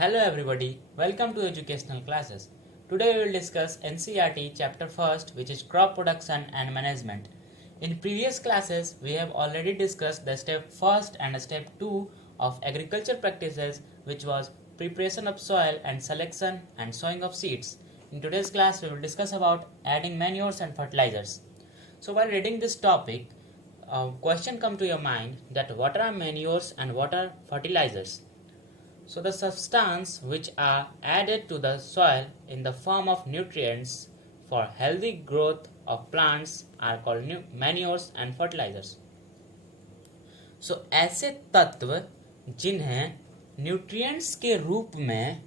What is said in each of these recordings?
Hello everybody, welcome to educational classes. Today we will discuss NCERT chapter 1st, which is crop production and management. In previous classes we have already discussed the step 1st and step 2 of agriculture practices, which was preparation of soil and selection and sowing of seeds. In today's class we will discuss about adding manures and fertilizers. So while reading this topic, a question come to your mind that what are manures and what are fertilizers? So the substance which are added to the soil in the form of nutrients for healthy growth of plants are called manures and fertilizers. So ऐसे तत्व जिन्हें nutrients के रूप में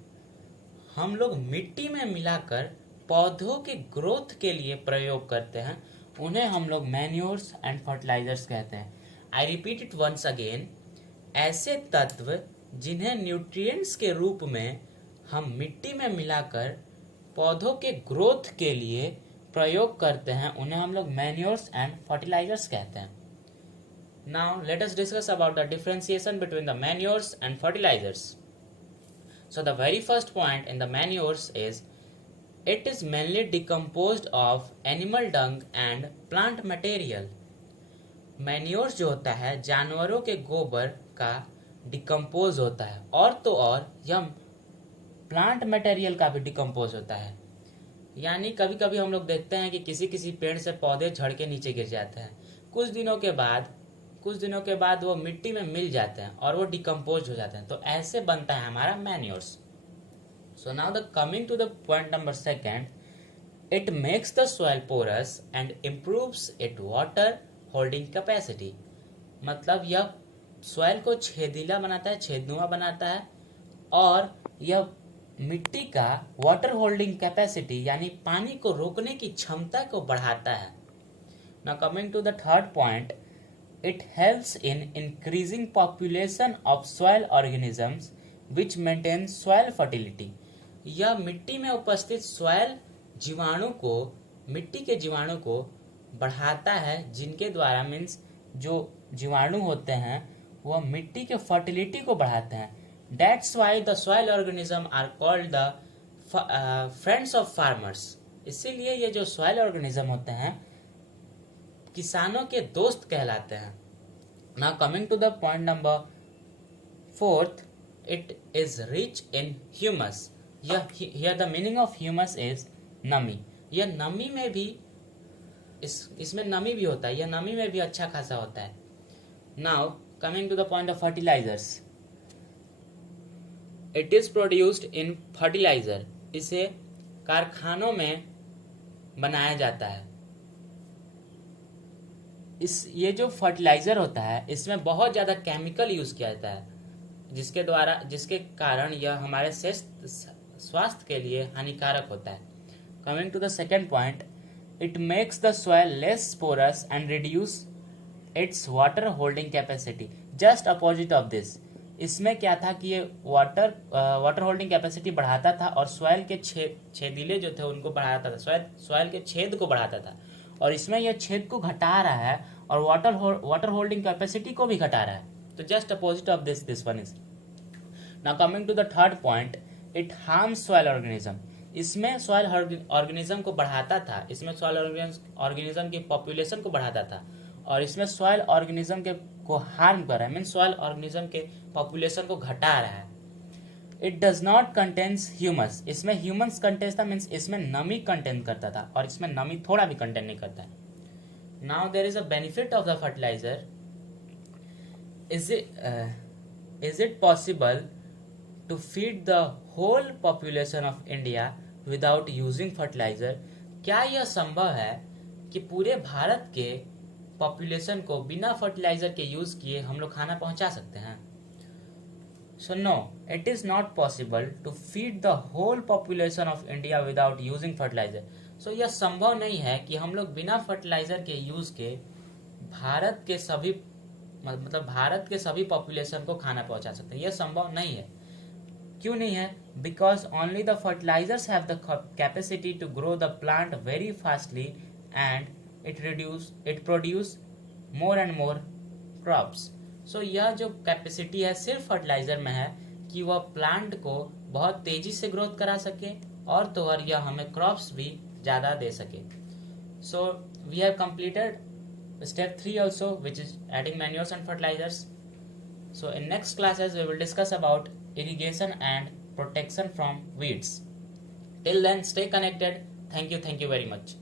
हम लोग मिट्टी में मिलाकर पौधों के ग्रोथ के लिए प्रयोग करते हैं, उन्हें हम लोग मैन्योर्स एंड फर्टिलाइजर्स कहते हैं. I repeat it once again. ऐसे तत्व जिन्हें न्यूट्रिएंट्स के रूप में हम मिट्टी में मिलाकर पौधों के ग्रोथ के लिए प्रयोग करते हैं, उन्हें हम लोग मैन्योर्स एंड फर्टिलाइजर्स कहते हैं. Now let us discuss about the differentiation between the manures and fertilisers. So the very first point in the manures is it is mainly decomposed of animal dung and plant material. Manures जो होता है जानवरों के गोबर का decompose होता है, और तो और यह प्लांट मटेरियल का भी डिकम्पोज होता है. यानी कभी कभी हम लोग देखते हैं कि किसी किसी पेड़ से पौधे झड़ के नीचे गिर जाते हैं. कुछ दिनों के बाद वो मिट्टी में मिल जाते हैं और वो डिकम्पोज हो जाते हैं. तो ऐसे बनता है हमारा manures. So now the coming to the point number second, it makes the soil porous and improves it water holding capacity. मतलब यह सॉइल को छेदीला बनाता है, छेदनुमा बनाता है, और यह मिट्टी का वाटर होल्डिंग कैपेसिटी यानी पानी को रोकने की क्षमता को बढ़ाता है. Now coming to the third point, it helps in increasing population of soil organisms which maintain soil fertility. यह मिट्टी में उपस्थित सॉइल मिट्टी के जीवाणु को बढ़ाता है, जिनके द्वारा मीन्स जो जीवाणु होते हैं वह मिट्टी के फर्टिलिटी को बढ़ाते हैं. That's why the soil organism are called the friends of farmers. इसीलिए ये जो सॉइल ऑर्गेनिज्म होते हैं किसानों के दोस्त कहलाते हैं. Now coming to the point number fourth, it is rich in humus. Here the meaning of humus is नमी. यह नमी में भी इसमें नमी भी होता है, यह नमी में भी अच्छा खासा होता है. Now coming to the point of fertilizers, it is produced in fertilizer. इसे कारखानों में बनाया जाता है. ये जो फर्टिलाइजर होता है इसमें बहुत ज़्यादा केमिकल यूज़ किया जाता है, जिसके कारण यह हमारे स्वास्थ्य के लिए हानिकारक होता है. Coming to the second point, it makes the soil less porous and reduce its water holding capacity. Just opposite of this. इसमें क्या था कि ये वाटर होल्डिंग कैपेसिटी बढ़ाता था और सॉइल के छेदीले जो थे उनको बढ़ाता था, सॉइल के छेद को बढ़ाता था. और इसमें यह छेद को घटा रहा है और वाटर होल्डिंग कैपेसिटी को भी घटा रहा है. तो just opposite of this one is. Now coming to the third point, it harms soil organism. इसमें सॉइल ऑर्गेनिज्म को बढ़ाता था, इसमें सॉइल ऑर्गेनिज्म की पॉपुलेशन को बढ़ाता था, और इसमें सॉइल ऑर्गेनिज्म को हार्म कर रहा है, मीन सॉइल ऑर्गेनिज्म के पॉपुलेशन को घटा रहा है. It does not contains humus. इसमें ह्यूमन्स कंटेन्स था, मीन्स इसमें नमी कंटेन करता था, और इसमें नमी थोड़ा भी कंटेन नहीं करता है. Now there is a benefit of the fertiliser. Is it possible to feed the whole population of India without using fertiliser. क्या यह संभव है कि पूरे भारत के पॉपुलेशन को बिना फर्टिलाइजर के यूज किए हम लोग खाना पहुंचा सकते हैं? So no, it is not possible to feed the whole population of India without using fertilizer. So यह संभव नहीं है कि हम लोग बिना फर्टिलाइजर के यूज के भारत के सभी पॉपुलेशन को खाना पहुंचा सकते हैं. यह संभव नहीं है. क्यों नहीं है? Because only the fertilizers have the capacity to grow the plant very fastly and it produce more and more crops. सो यह जो कैपेसिटी है सिर्फ फर्टिलाइजर में है कि वह प्लांट को बहुत तेजी से ग्रोथ करा सके और तो और यह हमें क्रॉप्स भी ज़्यादा दे सके. So we have completed step 3 also, which is adding manures and fertilizers. So in next classes we will discuss about irrigation and protection from weeds. Till then, stay connected. Thank you very much.